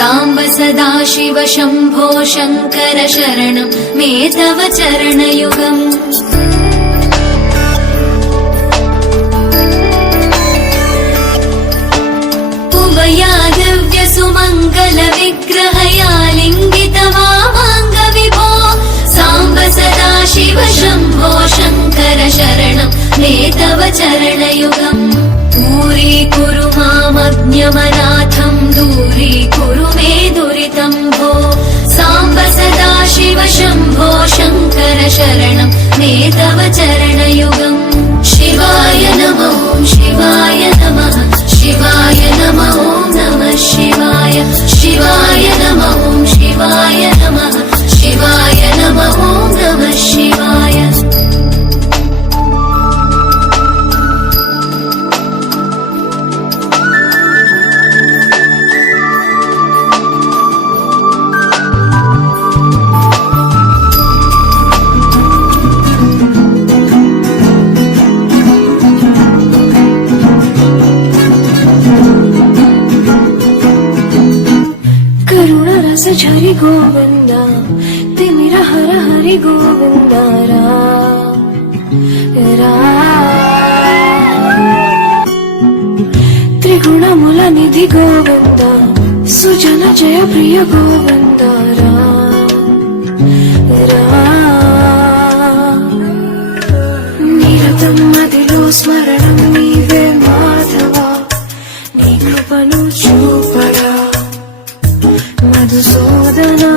साम्ब सदाशिव शम्भो शङ्कर शरणं मे तव चरणयुगम् उभया दिव्य सुमङ्गल विग्रहया लिङ्गित वामाङ्ग विभो साम्ब सदाशिव शम्भो शङ्कर शरणं मे तव चरणयुगम् दूरीकुरु मामज्ञमनाथं दूरीकुरु मे दुरितं भो साम्ब सदाशिव शम्भो शङ्कर शरणं मे तव चरणयुगम् शिवाय नमः शिवाय नमः शिवाय नमः नमः शिवाय शिवाय नमः शिवाय नमः शिवाय नमः नमः शिवाय झरी गोविंदा तिमिरा हर हरि गोविंदा त्रिगुण मूल निधि गोविंदा सुजन जय प्रिय गोविंदा निरतं मदिलो स्मरणं नीवे माधवा नी कृपनु చూపడా మధుసూదనా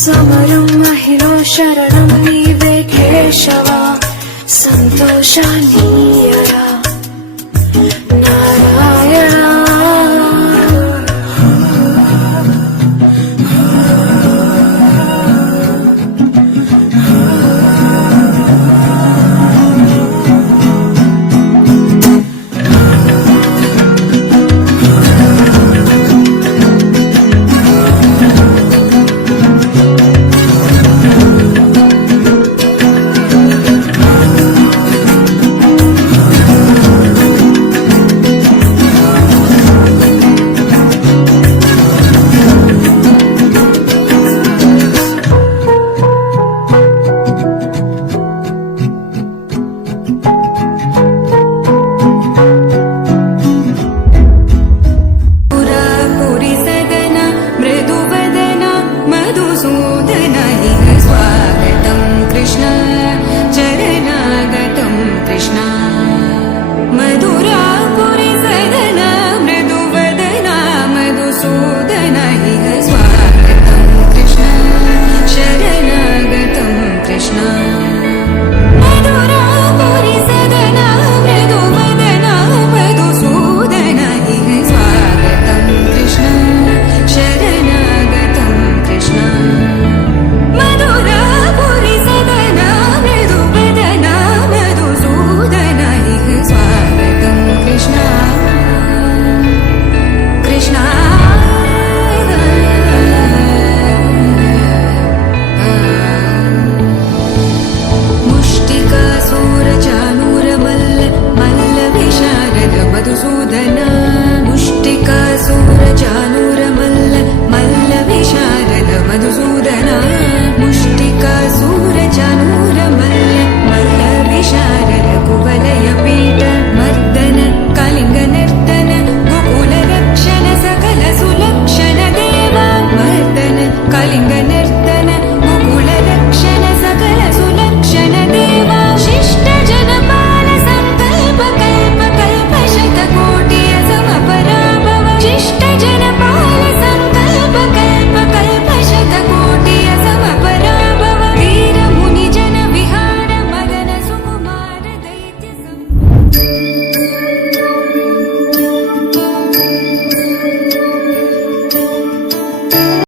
సమరం మహిళ శరణం నీవే కేశవ సంతోషానీయరా నారాయణ मधुरा पुरी सदना मृदुवदना मधुसूदना